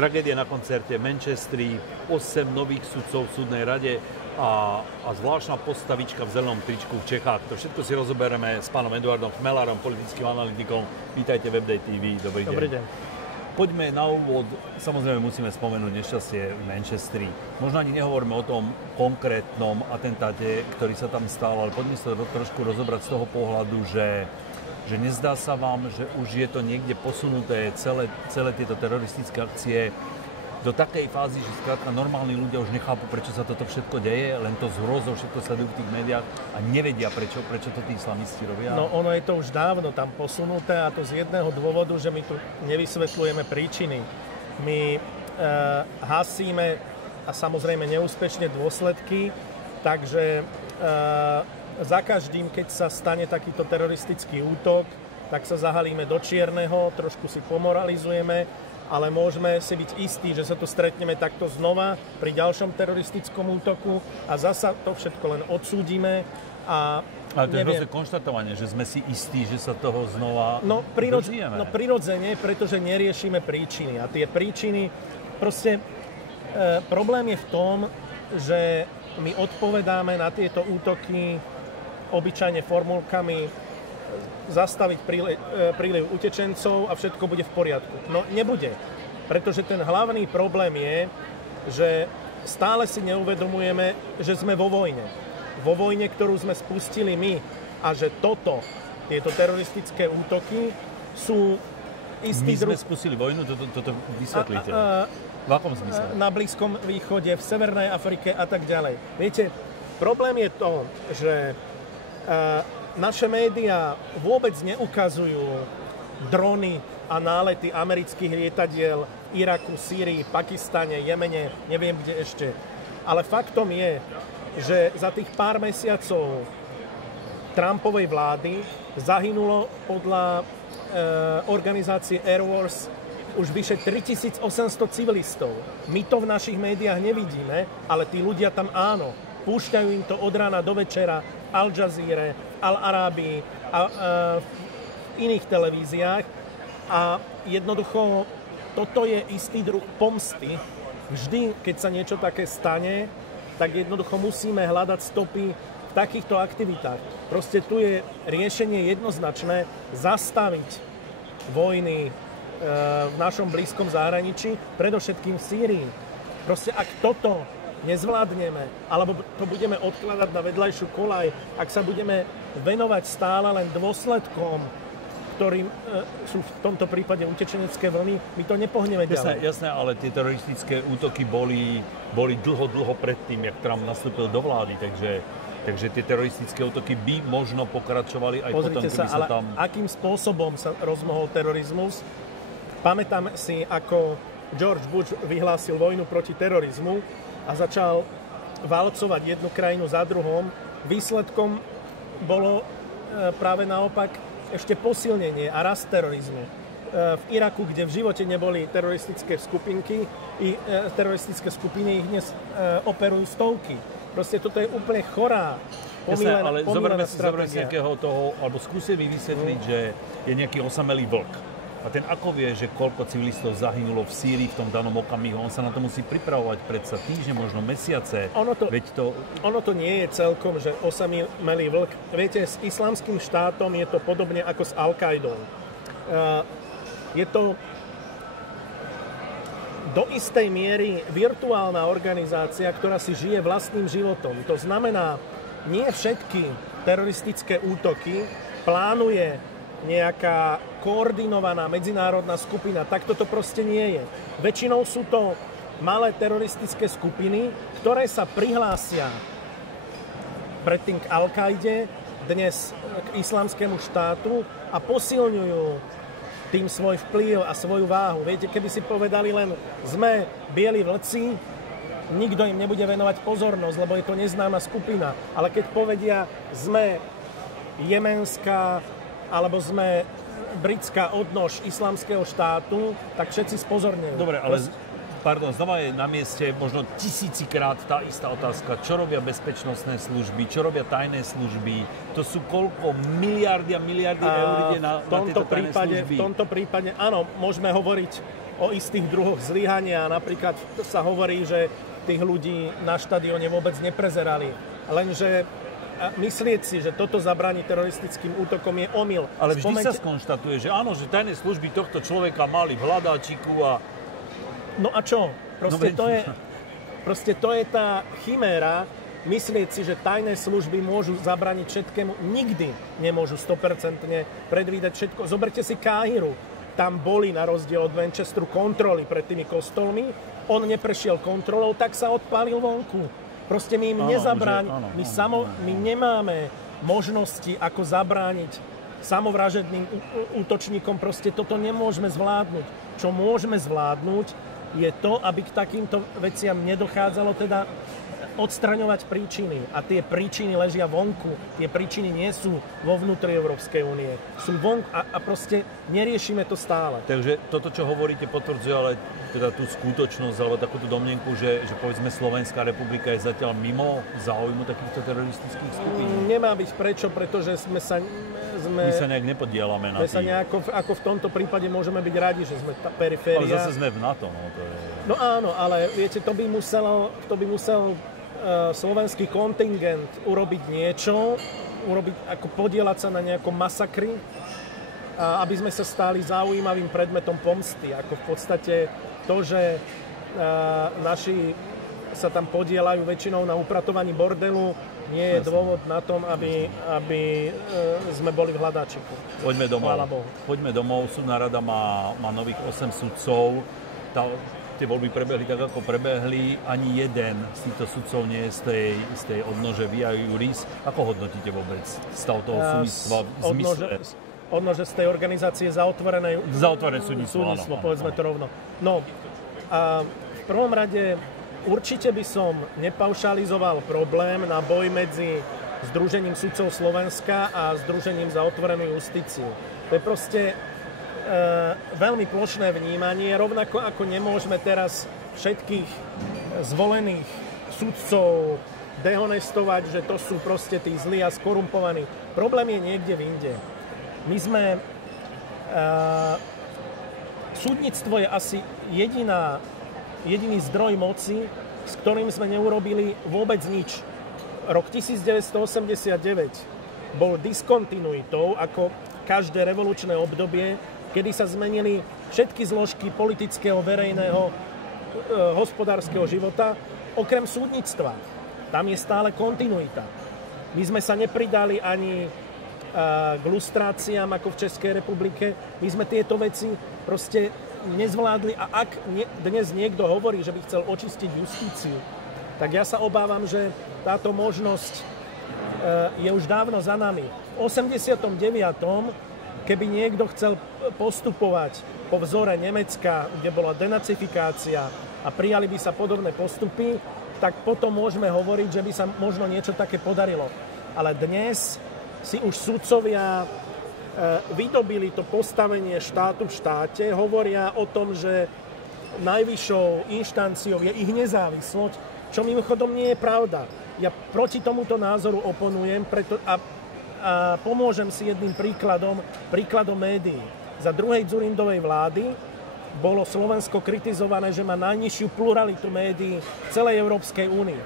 tragédia na koncerte v Manchestri, 8 nových sudcov v súdnej rade a zvláštna postavička v zelenom tričku v Čechách. To všetko si rozoberieme s pánom Eduardom Chmelárom, politickým analytikom. Vítajte v Update TV. Dobrý deň. Dobrý deň. Poďme na úvod. Samozrejme musíme spomenúť nešťastie v Manchestri. Možno ani nehovoríme o tom konkrétnom atentáte, ktorý sa tam stal, ale poďme sa trošku rozobrať z toho pohľadu, že nezdá sa vám, že už je to niekde posunuté celé tieto teroristické akcie do takej fázy, že skrátka normálni ľudia už nechápu, prečo sa toto všetko deje, len to z hrôzou všetko sledujú v tých médiách a nevedia, prečo to tí islamisti robia? No ono je to už dávno tam posunuté a to z jedného dôvodu, že my tu nevysvetľujeme príčiny. My hasíme a samozrejme neúspešne dôsledky, takže za každým, keď sa stane takýto teroristický útok, tak sa zahalíme do čierneho, trošku si pomoralizujeme, ale môžeme si byť istí, že sa tu stretneme takto znova pri ďalšom teroristickom útoku a zasa to všetko len odsúdime. Ale to je proste konštatovanie, že sme si istí, že sa toho znova dožijeme. No prirodzene, pretože neriešime príčiny. A tie príčiny, proste problém je v tom, že my odpovedáme na tieto útoky obyčajne formulkami zastaviť príliv utečencov a všetko bude v poriadku. No nebude, pretože ten hlavný problém je, že stále si neuvedomujeme, že sme vo vojne. Vo vojne, ktorú sme spustili my a že tieto teroristické útoky sú istý druh... My sme spustili vojnu? Toto vysvetlíte. V akom zmysle? Na Blízkom východe, v Severnej Afrike a tak ďalej. Viete, problém je to, že naše médiá vôbec neukazujú drony a nálety amerických lietadiel v Iraku, Sýrii, Pakistane, Jemene, neviem kde ešte. Ale faktom je, že za tých pár mesiacov Trumpovej vlády zahynulo podľa organizácie Air Wars už vyše 3800 civilistov. My to v našich médiách nevidíme, ale tí ľudia tam áno. Púšťajú im to od rána do večera v Al Jazeere, Al Arábii a v iných televíziách. A jednoducho toto je istý druh pomsty. Vždy, keď sa niečo také stane, tak jednoducho musíme hľadať stopy v takýchto aktivitách. Proste tu je riešenie jednoznačné zastaviť vojny v našom blízkom zahraničí, predovšetkým v Sýrii. Proste ak toto nezvládneme, alebo to budeme odkladať na vedľajšiu koľaj, ak sa budeme venovať stále len dôsledkom, ktorým sú v tomto prípade utečenecké vlny, my to nepohneme ďalej. Jasné, ale tie teroristické útoky boli dlho predtým, jak Trump nastúpil do vlády, takže tie teroristické útoky by možno pokračovali aj potom, keby sa tam... Akým spôsobom sa rozmohol terorizmus? Pamätám si, ako George Bush vyhlásil vojnu proti terorizmu a začal valcovať jednu krajinu za druhom. Výsledkom bolo práve naopak ešte posilnenie a rast terorizmu. V Iraku, kde v živote neboli teroristické skupiny, ich dnes operujú stovky. Proste toto je úplne chorá, pomílená stratégia. Zoberme si nejakého toho, alebo skúste mi vysvetliť, že je nejaký osamelý vlk. A ten ako vie, že koľko civilistov zahynulo v Sýrii v tom danom okamihu? On sa na to musí pripravovať predsa týždne, možno mesiace. Ono to nie je celkom, že osamelý vlk. Viete, s Islamským štátom je to podobne ako s Al-Qaidou. Je to do istej miery virtuálna organizácia, ktorá si žije vlastným životom. To znamená, nie všetky teroristické útoky plánuje nejaká koordinovaná medzinárodná skupina. Tak toto proste nie je. Väčšinou sú to malé teroristické skupiny, ktoré sa prihlásia predtým k Al-Kaide, dnes k Islamskému štátu a posilňujú tým svoj vplyv a svoju váhu. Viete, keby si povedali len sme bieli vlci, nikto im nebude venovať pozornosť, lebo je to neznáma skupina. Ale keď povedia sme jemenská alebo sme britská odnož Islamského štátu, tak všetci spozorňujú. Dobre, ale znova je na mieste možno tisícikrát tá istá otázka. Čo robia bezpečnostné služby? Čo robia tajné služby? To sú koľko miliardy a miliardy eur ide na tieto tajné služby? V tomto prípade, áno, môžeme hovoriť o o istých druhoch zlyhania. Napríklad sa hovorí, že tých ľudí na štadióne vôbec neprezerali. Lenže myslieť si, že toto zabráni teroristickým útokom je omyl. Ale vždy sa skonštatuje, že áno, že tajné služby tohto človeka mali v hľadáčiku a... No a čo? Proste to je tá chiméra, myslieť si, že tajné služby môžu zabrániť všetkému. Nikdy nemôžu 100% predvídať všetko. Zoberte si Káhiru. Tam boli na rozdiel od Manchesteru kontroly pred tými kostolmi. On neprešiel kontrolou, tak sa odpálil vonku. Proste my im nezabrániť. My nemáme možnosti, ako zabrániť samovražedným útočníkom. Proste toto nemôžeme zvládnuť. Čo môžeme zvládnuť, je to, aby k takýmto veciam nedochádzalo, teda odstraňovať príčiny. A tie príčiny ležia vonku. Tie príčiny nie sú vo vnútri Európskej únie. Sú vonku a proste neriešime to stále. Takže toto, čo hovoríte, potvrdzuje ale teda tú skutočnosť alebo takúto domnienku, že povedzme Slovenská republika je zatiaľ mimo záujmu takýchto teroristických skupín? Nemá byť prečo, pretože my sa nejak nepodielame na tým. Ako v tomto prípade môžeme byť radi, že sme tá periféria. Ale zase sme v NATO. No áno, ale viete, to by musel slovenský kontingent urobiť niečo, ako podielať sa na nejakom masakri, aby sme sa stali zaujímavým predmetom pomsty. Ako v podstate to, že naši sa tam podielajú väčšinou na upratovaní bordelu, nie je dôvod na tom, aby sme boli v hľadáčiku. Poďme domov. Súdna rada má nových 8 sudcov. Tie voľby prebehli tak, ako prebehli. Ani jeden z týchto sudcov nie je z tej odnože via juris. Ako hodnotíte vôbec stav toho súdnictva v zmysle? Odnože z tej organizácie za otvorené súdnictvo, povedzme to rovno. No, a v prvom rade určite by som nepaušalizoval problém na boj medzi Združením sudcov Slovenska a Združením za otvorenú justíciu. To je proste veľmi plošné vnímanie, rovnako ako nemôžeme teraz všetkých zvolených sudcov dehonestovať, že to sú proste tí zlí a skorumpovaní. Problém je niekde v inde. My sme... súdnictvo je asi jediný zdroj moci, s ktorým sme neurobili vôbec nič. Rok 1989 bol diskontinuitou, ako každé revolučné obdobie, kedy sa zmenili všetky zložky politického, verejného, hospodárskeho života, okrem súdnictva. Tam je stále kontinuita. My sme sa nepridali ani k lustráciám, ako v Českej republike. My sme tieto veci proste nezvládli a ak dnes niekto hovorí, že by chcel očistiť justíciu, tak ja sa obávam, že táto možnosť je už dávno za nami. V 89. keby niekto chcel postupovať po vzore Nemecka, kde bola denacifikácia a prijali by sa podobné postupy, tak potom môžeme hovoriť, že by sa možno niečo také podarilo. Ale dnes si už sudcovia vydobili to postavenie štátu v štáte, hovoria o tom, že najvyššou inštanciou je ich nezávislosť, čo mimochodom nie je pravda. Ja proti tomuto názoru oponujem a pomôžem si jedným príkladom médií. Za druhej Dzurindovej vlády bolo Slovensko kritizované, že má najnižšiu pluralitu médií v celej Európskej únii.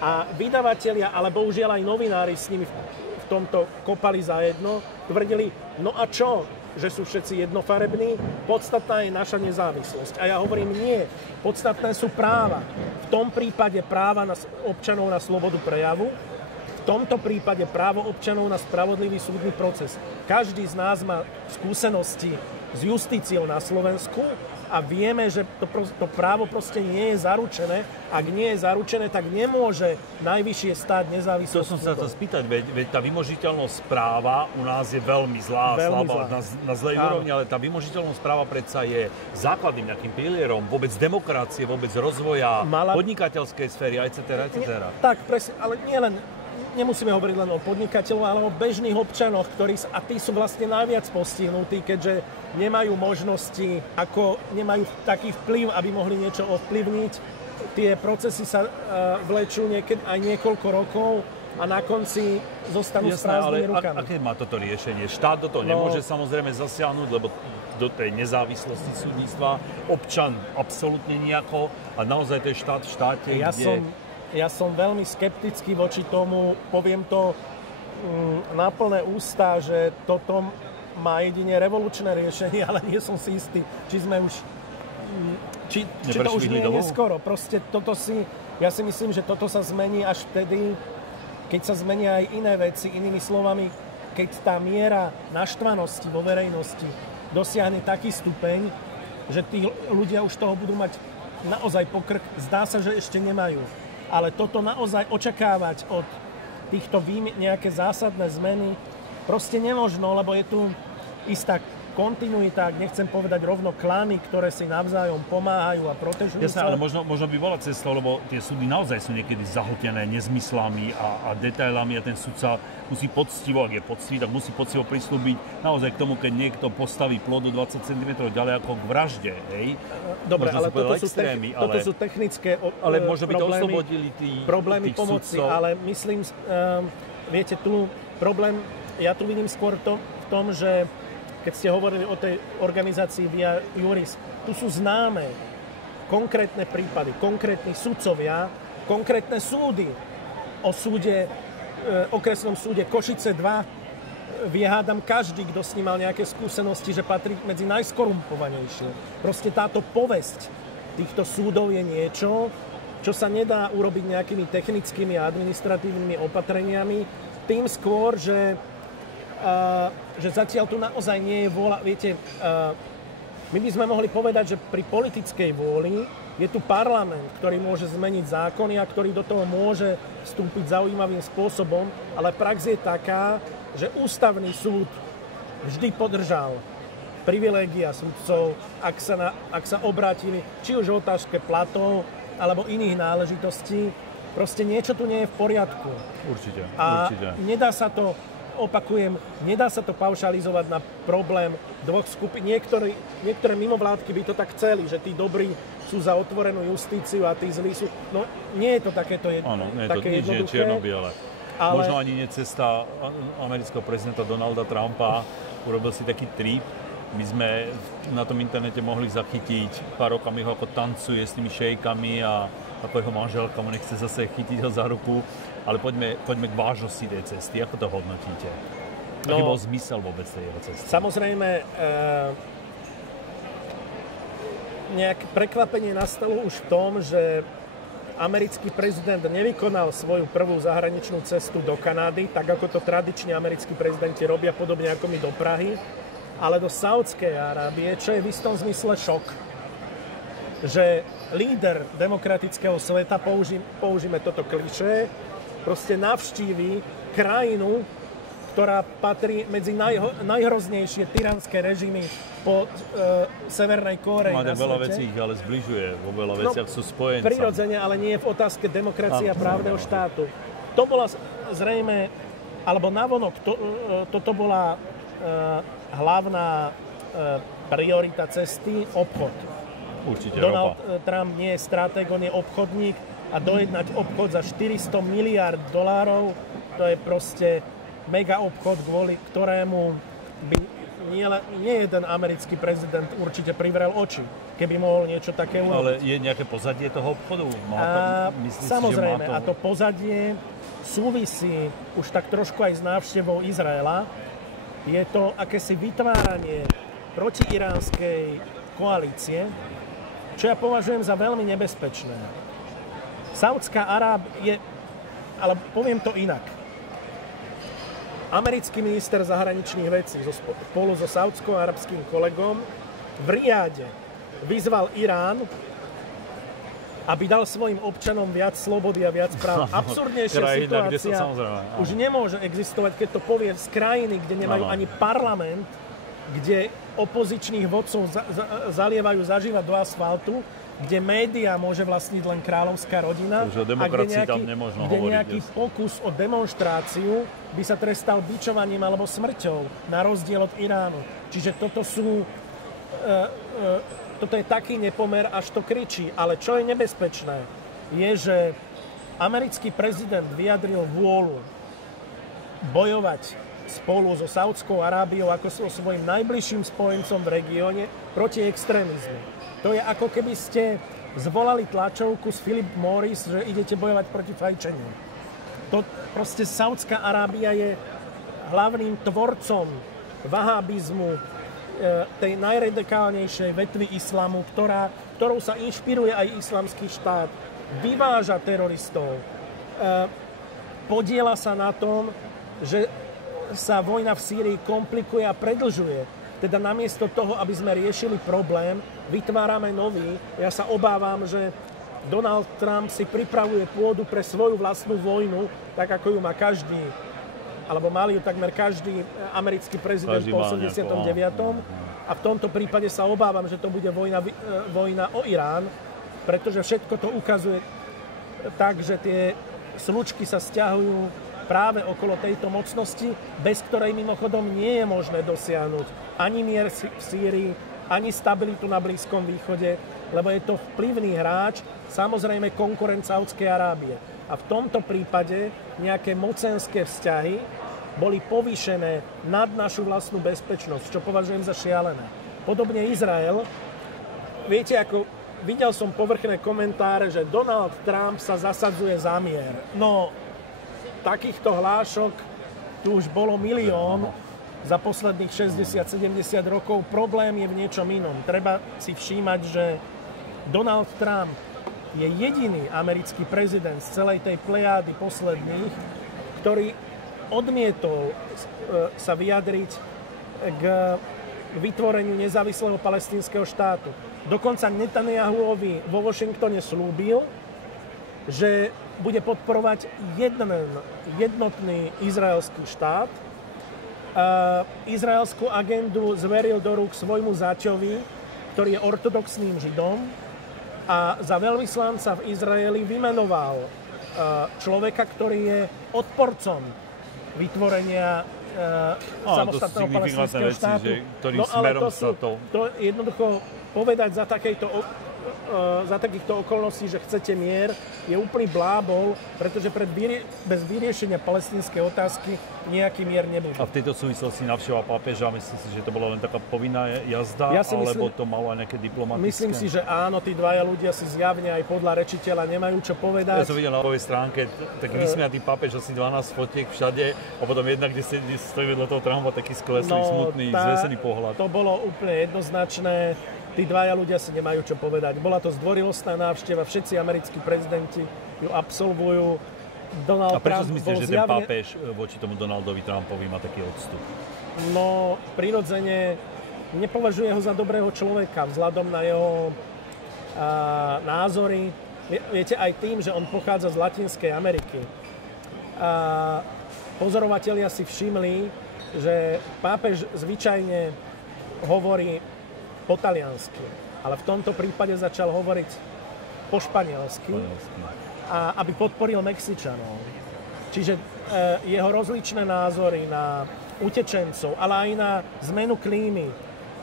A vydavatelia, ale bohužiaľ aj novinári s nimi v tomto kopali zajedno, tvrdili, no a čo? Že sú všetci jednofarební? Podstatná je naša nezávislosť. A ja hovorím, nie. Podstatné sú práva. V tom prípade práva občanov na slobodu prejavu, v tomto prípade právo občanov na spravodlivý súdny proces. Každý z nás má skúsenosti s justíciou na Slovensku a vieme, že to právo proste nie je zaručené. Ak nie je zaručené, tak nemôže najvyššie stáť nezávislosť. To som sa chcel spýtať, veď tá vymožiteľnosť práva u nás je veľmi zlá, na zlej úrovni, ale tá vymožiteľnosť práva predsa je základným nejakým pilierom vôbec demokracie, vôbec rozvoja podnikateľskej sféry, etc. Tak, presne, ale nie len nemusíme hovoriť len o podnikateľoch, ale o bežných občanoch, a tí sú vlastne najviac postihnutí, keďže nemajú možnosti, nemajú taký vplyv, aby mohli niečo ovplyvniť. Tie procesy sa vlečú niekedy aj niekoľko rokov. a na konci zostanú s Jasné, ale prázdnymi rukami. aké má toto riešenie? Štát do toho nemôže samozrejme zasiahnuť, lebo do tej nezávislosti súdnictva občan absolútne nejako a naozaj to je štát v štáte, Ja som veľmi skeptický voči tomu, poviem to na plné ústa, že toto má jedine revolučné riešenie, ale nie som si istý, či sme už... Či to už nie je neskoro. Proste ja si myslím, že toto sa zmení až vtedy, keď sa zmenia aj iné veci. Inými slovami, keď tá miera naštvanosti vo verejnosti dosiahne taký stupeň, že tí ľudia už toho budú mať naozaj pokrk. Zdá sa, že ešte nemajú. Ale toto naozaj očakávať od týchto nejaké zásadné zmeny proste nemožno, lebo je tu istá kontinuita, nechcem povedať rovno klany, ktoré si navzájom pomáhajú a protežujú sa. Ale možno by bola cesta, lebo tie súdy naozaj sú niekedy zahltené nezmyslami a detailami a ten sudca musí poctivo, ak je poctivý, tak musí poctivo prislúbiť naozaj k tomu, keď niekto postaví plod 20 cm ďalej ako k vražde, hej? Dobre, ale toto sú technické ale možno by to oslobodili problémy tých pomoci, sudcov. ale myslím, viete, tu problém, ja tu vidím skôr v tom, že keď ste hovorili o tej organizácii Via Juris, tu sú známe konkrétne prípady, konkrétni sudcovia, konkrétne súdy. O okresnom súde Košice 2 vie, hádam, každý, kto s ním mal nejaké skúsenosti, že patrí medzi najskorumpovanejšie. Proste táto povesť týchto súdov je niečo, čo sa nedá urobiť nejakými technickými a administratívnymi opatreniami, tým skôr, že zatiaľ tu naozaj nie je vôľa. Viete, my by sme mohli povedať, že pri politickej vôli je tu parlament, ktorý môže zmeniť zákony a ktorý do toho môže vstúpiť zaujímavým spôsobom, ale prax je taká, že ústavný súd vždy podržal privilégia sudcov, ak sa obrátili či už o otázke platov alebo iných náležitostí. Proste niečo tu nie je v poriadku. Určite. Nedá sa to, opakujem, nedá sa to paušalizovať na problém dvoch skupín. Niektoré mimovládky by to tak chceli, že tí dobrí sú za otvorenú justíciu a tí zlí sú... No, nie je to takéto Áno, nie je to také jednoduché. Nič je čierno-biele. Ale... Možno ani nie cesta amerického prezidenta Donalda Trumpa. Urobil si taký trip. My sme na tom internete mohli zachytiť pár okamihu, ako tancuje s tými šejkami a ako jeho manželka mu nechce zase chytiť ho za ruku. Ale poďme k vážnosti tej cesty. Ako to hodnotíte? Aký bol zmysel vôbec tej jeho cesty? Samozrejme, nejaké prekvapenie nastalo už v tom, že americký prezident nevykonal svoju prvú zahraničnú cestu do Kanady, tak ako to tradične americkí prezidenti robia, podobne ako my do Prahy, ale do Saúdskej Arábie, čo je v istom zmysle šok. Že líder demokratického sveta, použijeme toto klišé, proste navštíví krajinu, ktorá patrí medzi najhroznejšie tyranské režimy po Severnej Kórei na svete. Veľa vecí ich ale zbližuje, vo veľa veciach sú spojencami. Prirodzene, ale nie v otázke demokracie a právneho štátu. To bola zrejme, alebo navonok, toto bola hlavná priorita cesty, obchod. Určite, Donald Trump nie je stratég, on je obchodník a dojednať obchod za $400 miliárd, to je proste mega obchod, kvôli ktorému by nie jeden americký prezident určite privrel oči, keby mohol niečo také urobiť. Ale je nejaké pozadie toho obchodu? Samozrejme, a to pozadie súvisí už tak trošku aj s návštevou Izraela. Je to akési vytváranie protiiránskej koalície, čo ja považujem za veľmi nebezpečné. Saudská Arábia ale poviem to inak. Americký minister zahraničných vecí spolu so saúdsko-arabským kolegom v Riáde vyzval Irán, aby dal svojim občanom viac slobody a viac práv. Absurdnejšia situácia už nemôže existovať, keď to povie z krajiny, kde nemajú ani parlament, kde opozičných vodcov zalievajú zažívať do asfaltu, kde média môže vlastniť len kráľovská rodina a kde nejaký pokus o demonštráciu by sa trestal bičovaním alebo smrťou, na rozdiel od Iránu. Čiže toto je taký nepomer, až to kričí. Ale čo je nebezpečné, je, že americký prezident vyjadril vôľu bojovať spolu so Saudskou Arábiou ako so svojím najbližším spojencom v regióne proti extrémizmu. To je ako keby ste zvolali tlačovku z Philip Morris, že idete bojovať proti fajčeniu. To proste Saudská Arábia je hlavným tvorcom vahábizmu, tej najradikálnejšej vetvy islamu, ktorou sa inšpiruje aj islamský štát, vyváža teroristov, podieľa sa na tom, že sa vojna v Sýrii komplikuje a predlžuje. Teda namiesto toho, aby sme riešili problém, vytvárame nový. Ja sa obávam, že Donald Trump si pripravuje pôdu pre svoju vlastnú vojnu, tak ako ju má každý, alebo mali ju takmer každý americký prezident po 89. A v tomto prípade sa obávam, že to bude vojna o Irán, pretože všetko to ukazuje tak, že tie slučky sa sťahujú práve okolo tejto mocnosti, bez ktorej mimochodom nie je možné dosiahnuť ani mier v Sýrii, ani stabilitu na Blízkom východe, lebo je to vplyvný hráč, samozrejme konkurent Saúdskej Arábie. A v tomto prípade nejaké mocenské vzťahy boli povýšené nad našu vlastnú bezpečnosť, čo považujem za šialené. Podobne Izrael. Viete, ako videl som povrchné komentáre, že Donald Trump sa zasadzuje za mier. No, takýchto hlášok tu už bolo milión za posledných 60-70 rokov. Problém je v niečom inom. Treba si všímať, že Donald Trump je jediný americký prezident z celej tej plejády posledných, ktorý odmietol sa vyjadriť k vytvoreniu nezávislého palestínskeho štátu. Dokonca Netanyahuovi vo Washingtone slúbil, že bude podporovať jednotný izraelský štát. Izraelskú agendu zveril do rúk svojmu zaťovi, ktorý je ortodoxným židom, a za veľvyslanca v Izraeli vymenoval človeka, ktorý je odporcom vytvorenia samostatného palestínskeho štátu. Ktorým smerom sa to... To jednoducho povedať za takýchto okolností, že chcete mier, je úplný blábol, pretože bez vyriešenia palestínskej otázky nejaký mier nebude. A v tejto súvislosti navšteva pápeža, myslím si, že to bola len taká povinná jazda, alebo to malo aj nejaké diplomatické? Myslím si, že áno, tí dvaja ľudia si zjavne aj podľa rečiteľa nemajú čo povedať. Ja som videl na webovej stránke taký vysmiatý pápež, asi 12 fotiek všade, a potom jedna, kde stojí vedľa toho Trumpa, taký skleslý, smutný, zvesený pohľad. To bolo úplne jednoznačné. Tí dvaja ľudia si nemajú čo povedať. Bola to zdvorilostná návšteva, všetci americkí prezidenti ju absolvujú. A prečo si myslíš, že ten pápež voči tomu Donaldovi Trumpovi má taký odstup? No, prirodzene nepovažuje ho za dobrého človeka vzhľadom na jeho názory. Viete, aj tým, že on pochádza z Latinskej Ameriky. Pozorovatelia si všimli, že pápež zvyčajne hovorí po taliansky, ale v tomto prípade začal hovoriť po španielsky, a aby podporil Mexičanov. Čiže jeho rozličné názory na utečencov, ale aj na zmenu klímy,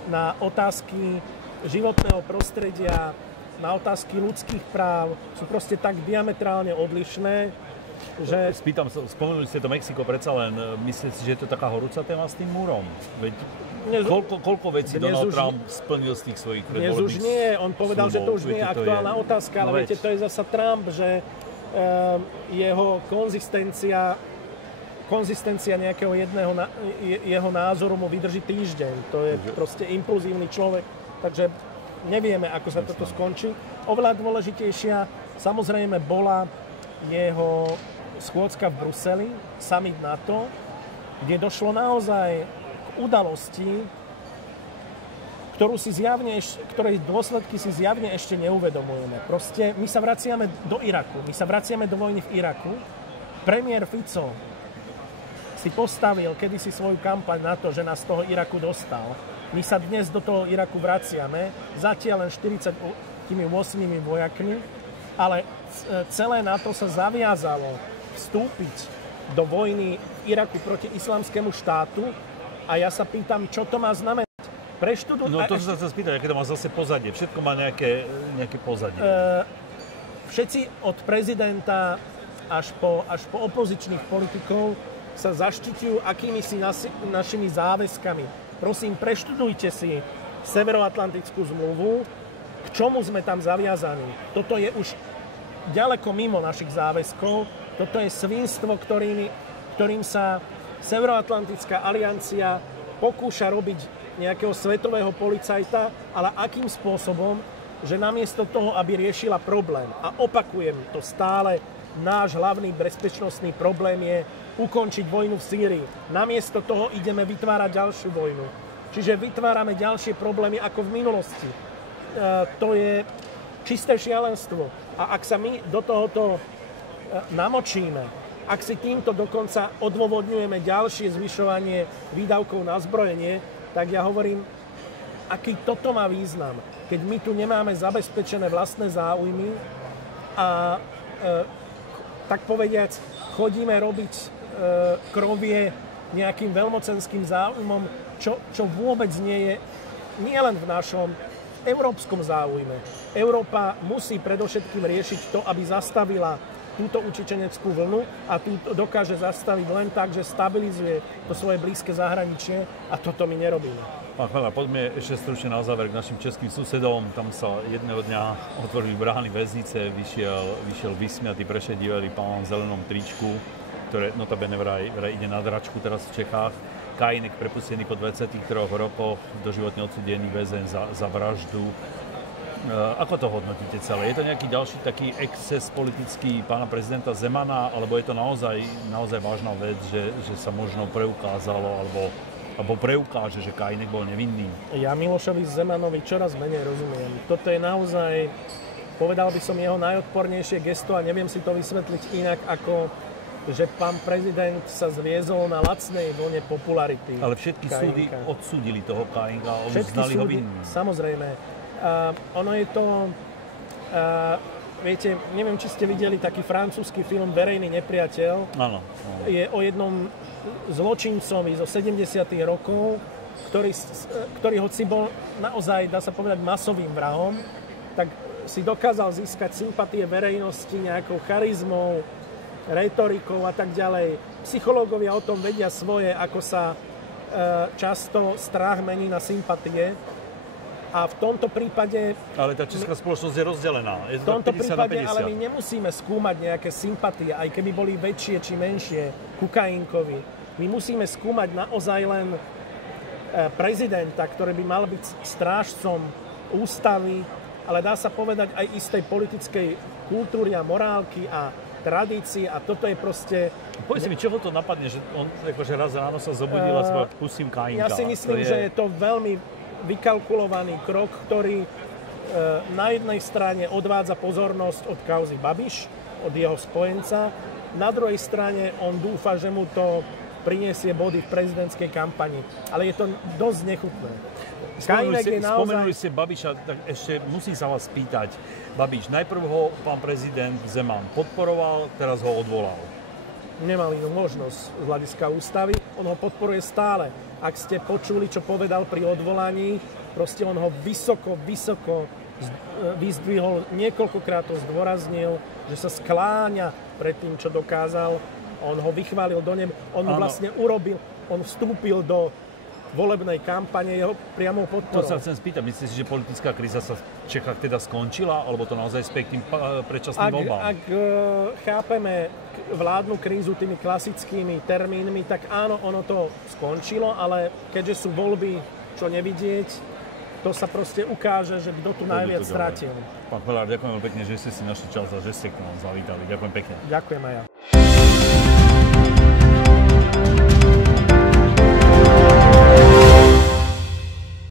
na otázky životného prostredia, na otázky ľudských práv sú proste tak diametrálne odlišné, že... Spýtam sa, spomenuli ste to Mexiko, predsa len myslíte si, že je to taká horúca téma s tým múrom? Veď koľko vecí Donald Trump splnil z tých svojich predvolebných Dnes už nie, on povedal, že to už nie je aktuálna otázka, ale viete, to je zasa Trump, že jeho konzistencia nejakého jeho názoru mu vydrží týždeň. To je proste impulzívny človek, takže nevieme, ako sa toto skončí. Oveľa dôležitejšia samozrejme bola jeho schôdzka v Bruseli, summit NATO, kde došlo naozaj k udalosti, ktorej dôsledky si zjavne ešte neuvedomujeme. Proste my sa vraciame do Iraku, my sa vraciame do vojny v Iraku. Premiér Fico si postavil kedysi svoju kampaň na to, že nás z toho Iraku dostal. My sa dnes do toho Iraku vraciame, zatiaľ len 48 vojakmi, ale celé NATO sa zaviazalo vstúpiť do vojny v Iraku proti islamskému štátu, a ja sa pýtam, čo to má znamenať. No to sa chcem spýtať, aké to má zase pozadie. Všetko má nejaké pozadie. Všetci od prezidenta až po opozičných politikov sa zaštiťujú akýmisi našimi záväzkami. Prosím, preštudujte si Severoatlantickú zmluvu, k čomu sme tam zaviazaní. Toto je už ďaleko mimo našich záväzkov. Toto je svinstvo, ktorým sa Severoatlantická aliancia pokúša robiť nejakého svetového policajta, ale akým spôsobom, že namiesto toho, aby riešila problém, a opakujem to stále, náš hlavný bezpečnostný problém je ukončiť vojnu v Sýrii. Namiesto toho ideme vytvárať ďalšiu vojnu. Čiže vytvárame ďalšie problémy ako v minulosti. To je čisté šialenstvo. A ak sa my do tohoto namočíme, ak si týmto dokonca odôvodňujeme ďalšie zvyšovanie výdavkov na zbrojenie, tak ja hovorím, aký toto má význam, keď my tu nemáme zabezpečené vlastné záujmy a tak povediac chodíme robiť krovie nejakým veľmocenským záujmom, čo vôbec nie je nielen v našom európskom záujme. Európa musí predovšetkým riešiť to, aby zastavila túto utečeneckú vlnu a tu dokáže zastaviť len tak, že stabilizuje to svoje blízke zahraničie a toto my nerobíme. Pán Chmela, poďme ešte stručne na záver k našim českým susedom. Tam sa jedného dňa otvorili brány väznice, vyšiel vysmiatý, prešedivelý pán v zelenom tričku, ktoré notabene vraj ide na dračku teraz v Čechách. Kainek prepustený po 23 rokoch, doživotne odsúdený väzeň za vraždu. Ako to hodnotíte celé? Je to nejaký ďalší taký exces politický pána prezidenta Zemana, alebo je to naozaj vážna vec, že sa možno preukázalo, alebo preukáže, že Kainek bol nevinný? Ja Milošovi Zemanovi čoraz menej rozumiem. Toto je naozaj, povedal by som, jeho najodpornejšie gesto a neviem si to vysvetliť inak, ako že pán prezident sa zviezol na lacnej vlne popularity. Ale všetky súdy odsúdili toho Kainka a uznali ho vinným. Samozrejme. Ono je to, viete, neviem, či ste videli taký francúzsky film Verejný nepriateľ. Áno. Je o jednom zločincovi zo 70. rokov, ktorý hoci bol naozaj, dá sa povedať, masovým vrahom, tak si dokázal získať sympatie verejnosti nejakou charizmou, retorikou a tak ďalej. Psychológovia o tom vedia svoje, ako sa často strach mení na sympatie. A v tomto prípade... Ale tá česká spoločnosť je rozdelená. V tomto prípade ale my nemusíme skúmať nejaké sympatie, aj keby boli väčšie či menšie ku Kainkovi. My musíme skúmať naozaj len prezidenta, ktorý by mal byť strážcom ústavy, ale dá sa povedať aj istej politickej kultúry a morálky a tradícii a toto je proste... Povedz mi, čo ho to napadne, že on akože raz ráno sa zobudil a pustím Kainka. Ja si myslím, že je to veľmi vykalkulovaný krok, ktorý na jednej strane odvádza pozornosť od kauzy Babiš, od jeho spojenca, na druhej strane on dúfa, že mu to prinesie body v prezidentskej kampani. Ale je to dosť nechutné. Spomenuli ste Babiša, tak ešte musím sa vás spýtať. Babiš, najprv ho pán prezident Zeman podporoval, teraz ho odvolal. Nemal inú možnosť z hľadiska ústavy. On ho podporuje stále. Ak ste počuli, čo povedal pri odvolaní, proste on ho vysoko vyzdvihol, niekoľkokrát to zdôraznil, že sa skláňa pred tým, čo dokázal. On ho vychválil do neba. On mu vlastne urobil, on vstúpil do volebnej kampane jeho priamou podporou. To sa chcem spýtať, myslíte si, že politická kríza sa v Čechách teda skončila, alebo to naozaj spie k tým predčasným voľbám? Ak chápeme vládnu krízu tými klasickými termínmi, tak áno, ono to skončilo, ale keďže sú voľby, čo nevidieť, to sa proste ukáže, že kto tu najviac stratil. Pán Chmelár, ďakujem veľmi pekne, že ste si našli čas a že ste k nám zavítali. Ďakujem pekne. Ďakujem aj ja.